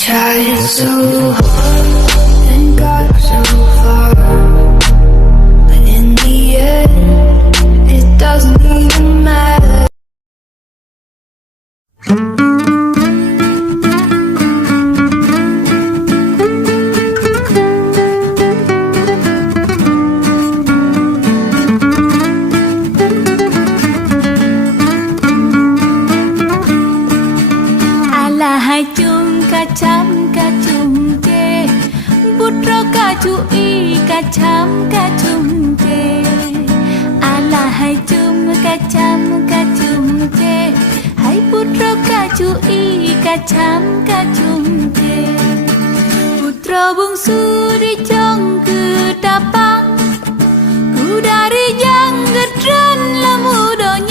tried so hard and got so far, but in the end, it doesn't even matter. Hai chung ka cham ka chung che Butro ka chu I ka cham ka chung che Ala hai chung ka cham ka chung che Hai butro ka chu I ka cham ka chung che Putra bungsu di chong ke tapang Ku dari yang gedran lamu donya